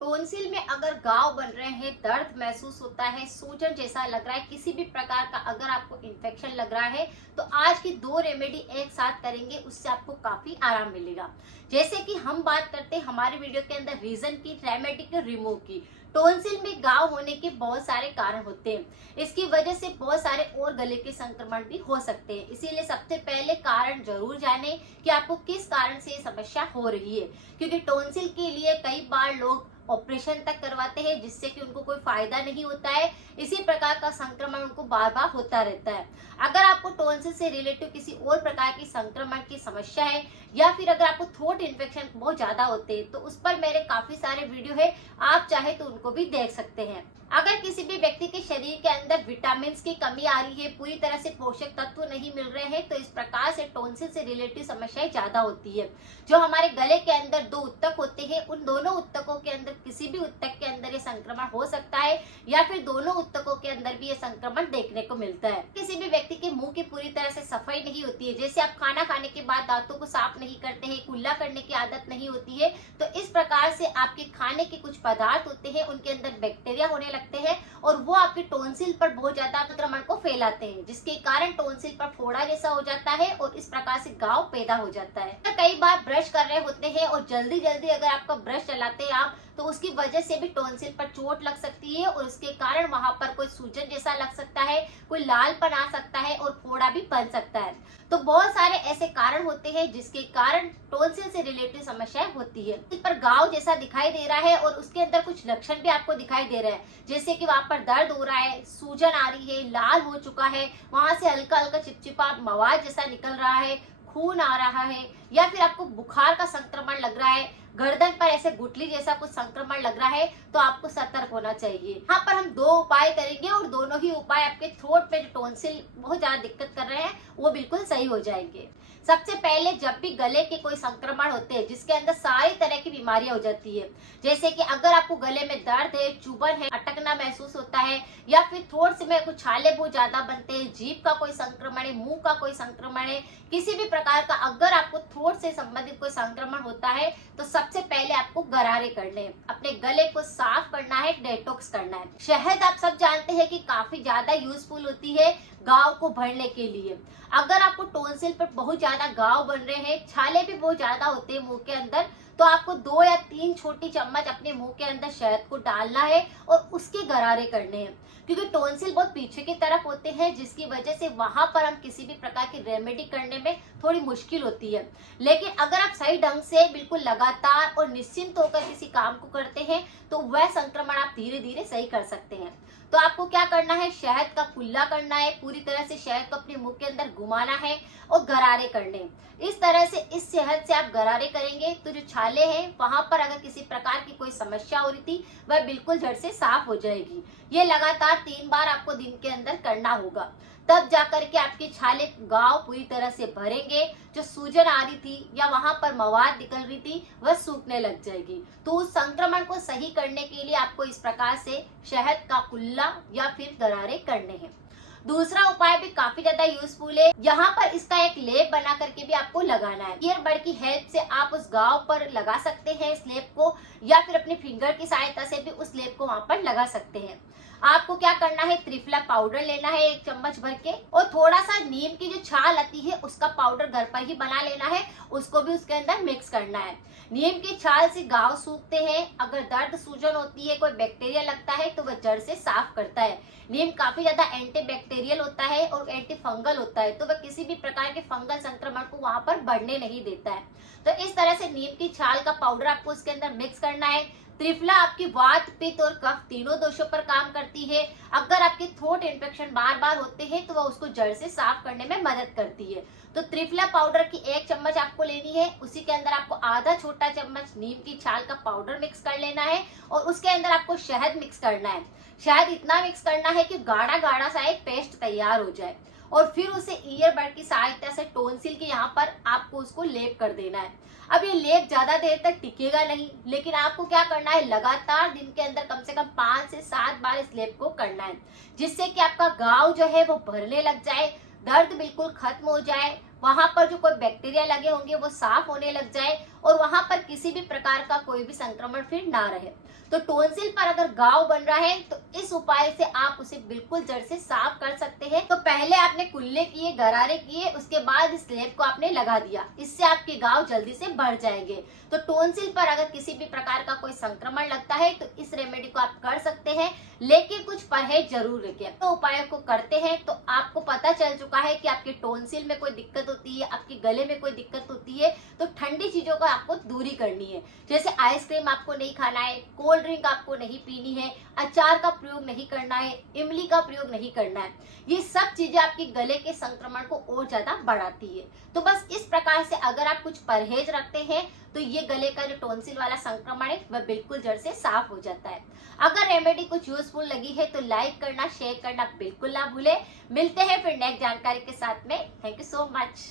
Tonsil में अगर घाव बन रहे हैं, दर्द महसूस होता है, सूजन जैसा लग रहा है, किसी भी प्रकार का अगर आपको इन्फेक्शन लग रहा है, तो आज की दो रेमेडी एक साथ करेंगे, उससे आपको काफी आराम मिलेगा। जैसे कि हम बात करते हैं हमारे वीडियो के अंदर रीजन की, रेमेडी के रिमूव की। टोंसिल में घाव होने के बहुत सारे कारण होते हैं। इसकी वजह से बहुत सारे और गले के संक्रमण भी हो सकते हैं। इसीलिए सबसे पहले कारण जरूर जाने कि आपको किस कारण से ये समस्या हो रही है, क्योंकि टोंसिल के लिए कई बार लोग ऑपरेशन तक करवाते हैं, जिससे कि उनको कोई फायदा नहीं होता है। इसी प्रकार का संक्रमण उनको बार बार होता रहता है। अगर आपको टॉन्सिल से रिलेटिव किसी और प्रकार की संक्रमण की समस्या है, या फिर अगर आपको थ्रोट इन्फेक्शन बहुत ज्यादा होते हैं, तो उस पर मेरे काफी सारे वीडियो है, आप चाहे तो उनको भी देख सकते हैं। अगर किसी भी व्यक्ति के शरीर के अंदर विटामिन की कमी आ रही है, पूरी तरह से पोषक तत्व नहीं मिल रहे हैं, तो इस प्रकार से टॉन्सिल से रिलेटिव समस्याएं ज्यादा होती है। जो हमारे गले के अंदर दो उत्तक होते हैं, उन दोनों उत्तकों के अंदर किसी भी उत्तक के अंदर ये संक्रमण हो सकता है, या फिर दोनों उत्तकों के अंदर भी ये संक्रमण देखने को मिलता है। किसी भी व्यक्ति के मुंह की पूरी तरह से सफाई नहीं होती है, जैसे आप खाना खाने के बाद दांतों को साफ नहीं करते हैं, कुल्ला करने की आदत नहीं होती है, तो इस प्रकार से आपके खाने के कुछ पदार्थ होते हैं, उनके अंदर बैक्टीरिया होने लगते हैं, और वो आपके टॉन्सिल पर बहुत ज्यादा संक्रमण को फैलाते हैं, जिसके कारण टॉन्सिल पर फोड़ा जैसा हो जाता है और इस प्रकार से घाव पैदा हो जाता है। कई बार ब्रश कर रहे होते हैं और जल्दी जल्दी अगर आपका ब्रश चलाते हैं आप, तो उसकी वजह से भी टॉन्सिल पर चोट लग सकती है, और उसके कारण वहां पर कोई सूजन जैसा लग सकता है, कोई लालपन आ सकता है और फोड़ा भी बन सकता है। तो बहुत सारे ऐसे कारण होते हैं जिसके कारण टॉन्सिल से रिलेटेड समस्याएं होती है। इस पर घाव जैसा दिखाई दे रहा है और उसके अंदर कुछ लक्षण भी आपको दिखाई दे रहे हैं, जैसे कि वहां पर दर्द हो रहा है, सूजन आ रही है, लाल हो चुका है, वहां से हल्का हल्का चिपचिपा मवाद जैसा निकल रहा है, खून आ रहा है, या फिर आपको बुखार का संक्रमण लग रहा है, गर्दन पर ऐसे गुठली जैसा कुछ संक्रमण लग रहा है, तो आपको सतर्क होना चाहिए। यहाँ पर हम दो उपाय करेंगे और दोनों ही उपाय आपके थ्रोट पे जो टॉन्सिल बहुत ज्यादा दिक्कत कर रहे हैं वो बिल्कुल सही हो जाएंगे। सबसे पहले, जब भी गले के कोई संक्रमण होते हैं जिसके अंदर सारी तरह की बीमारियां हो जाती है, जैसे कि अगर आपको गले में दर्द है, चुभन है, अटकना महसूस होता है, या फिर थ्रोट में कुछ छाले बहुत ज्यादा बनते हैं, जीभ का कोई संक्रमण है, मुंह का कोई संक्रमण है, किसी भी प्रकार का अगर आपको थ्रोट से संबंधित कोई संक्रमण होता है, तो सबसे पहले आपको गरारे करने हैं, अपने गले को साफ करना है, डेटॉक्स करना है। शहद आप सब जानते हैं कि काफी ज्यादा यूजफुल होती है घाव को भरने के लिए। अगर आपको टॉन्सिल पर बहुत ज्यादा घाव बन रहे हैं, छाले भी बहुत ज्यादा होते हैं मुंह के अंदर, तो आपको 2 या 3 छोटी चम्मच अपने मुंह के अंदर शहद को डालना है और उसके गरारे करने हैं, क्योंकि टॉन्सिल बहुत पीछे की तरफ होते हैं, जिसकी वजह से वहां पर हम किसी भी प्रकार की रेमेडी करने में थोड़ी मुश्किल होती है। लेकिन अगर आप सही ढंग से बिल्कुल लगातार और निश्चिंत होकर किसी काम को करते हैं, तो वह संक्रमण आप धीरे धीरे सही कर सकते हैं। तो आपको क्या करना है, शहद का कुल्ला करना है, पूरी तरह से शहद को अपने मुंह के अंदर घुमाना है और गरारे करने। इस तरह से इस शहद से आप गरारे करेंगे तो जो छाले हैं वहां पर अगर किसी प्रकार की कोई समस्या हो रही थी, वह बिल्कुल जड़ से साफ हो जाएगी। ये लगातार 3 बार आपको दिन के अंदर करना होगा, तब जाकर के आपके छाले घाव पूरी तरह से भरेंगे, जो सूजन आ रही थी या वहां पर मवाद निकल रही थी वह सूखने लग जाएगी। तो उस संक्रमण को सही करने के लिए आपको इस प्रकार से शहद का कुल्ला या फिर गरारे करने हैं। दूसरा उपाय भी काफी ज्यादा यूजफुल है, यहाँ पर इसका एक लेप बना करके भी आपको लगाना है। ईयरबड की हेल्प से आप उस घाव पर लगा सकते हैं इस लेप को, या फिर अपने फिंगर की सहायता से भी उस लेप को वहां पर लगा सकते हैं। आपको क्या करना है, त्रिफला पाउडर लेना है 1 चम्मच भर के, और थोड़ा सा नीम की जो छाल आती है उसका पाउडर घर पर ही बना लेना है, उसको भी उसके अंदर मिक्स करना है। नीम की छाल से घाव सूखते हैं, अगर दर्द सूजन होती है, कोई बैक्टीरिया लगता है, तो वह जड़ से साफ करता है। नीम काफी ज्यादा एंटी बैक्टीरियल होता है और एंटी फंगल होता है, तो वह किसी भी प्रकार के फंगल संक्रमण को वहां पर बढ़ने नहीं देता है। तो इस तरह से नीम की छाल का पाउडर आपको उसके अंदर मिक्स करना है। त्रिफला आपकी वात, पित्त और कफ तीनों दोषों पर काम करती है। अगर आपके थ्रोट इन्फेक्शन बार बार होते हैं, तो वह उसको जड़ से साफ करने में मदद करती है। तो त्रिफला पाउडर की 1 चम्मच आपको लेनी है, उसी के अंदर आपको आधा छोटा चम्मच नीम की छाल का पाउडर मिक्स कर लेना है, और उसके अंदर आपको शहद मिक्स करना है। शहद इतना मिक्स करना है कि गाढ़ा गाढ़ा सा एक पेस्ट तैयार हो जाए, और फिर उसे ईयरबड की सहायता से टॉन्सिल के यहाँ पर आपको उसको लेप कर देना है। अब ये लेप ज्यादा देर तक टिकेगा नहीं, लेकिन आपको क्या करना है, लगातार दिन के अंदर कम से कम 5 से 7 बार इस लेप को करना है, जिससे कि आपका घाव जो है वो भरने लग जाए, दर्द बिल्कुल खत्म हो जाए, वहां पर जो कोई बैक्टीरिया लगे होंगे वो साफ होने लग जाए, और वहां पर किसी भी प्रकार का कोई भी संक्रमण फिर ना रहे। तो टॉन्सिल पर अगर घाव बन रहा है तो इस उपाय से आप उसे बिल्कुल जड़ से साफ कर सकते हैं। तो पहले आपने कुल्ले किए, गरारे किए, उसके बाद इस स्लेब को आपने लगा दिया, इससे आपके घाव जल्दी से बढ़ जाएंगे। तो टॉन्सिल पर अगर किसी भी प्रकार का कोई संक्रमण लगता है तो इस रेमेडी को आप कर सकते हैं, लेकिन कुछ परहेज जरूर रखें। तो उपायों को करते हैं तो आपको पता चल चुका है कि आपके टॉन्सिल में कोई दिक्कत होती है, आपके गले में कोई दिक्कत होती है, तो ठंडी चीजों का आपको दूरी करनी है। जैसे आइसक्रीम आपको नहीं खाना है, कोल्ड ड्रिंक आपको नहीं पीनी है, अचार का प्रयोग नहीं करना है, इमली का प्रयोग नहीं करना है। ये सब चीजें आपके गले के संक्रमण को और ज्यादा बढ़ाती है। तो बस इस प्रकार से अगर आप कुछ परहेज रखते हैं तो ये गले का जो टॉन्सिल वाला संक्रमण है वह बिल्कुल जड़ से साफ हो जाता है। अगर रेमेडी कुछ यूजफुल लगी है तो लाइक करना, शेयर करना बिल्कुल ना भूले। मिलते हैं फिर नेक्स्ट जानकारी के साथ में। Thank you so much.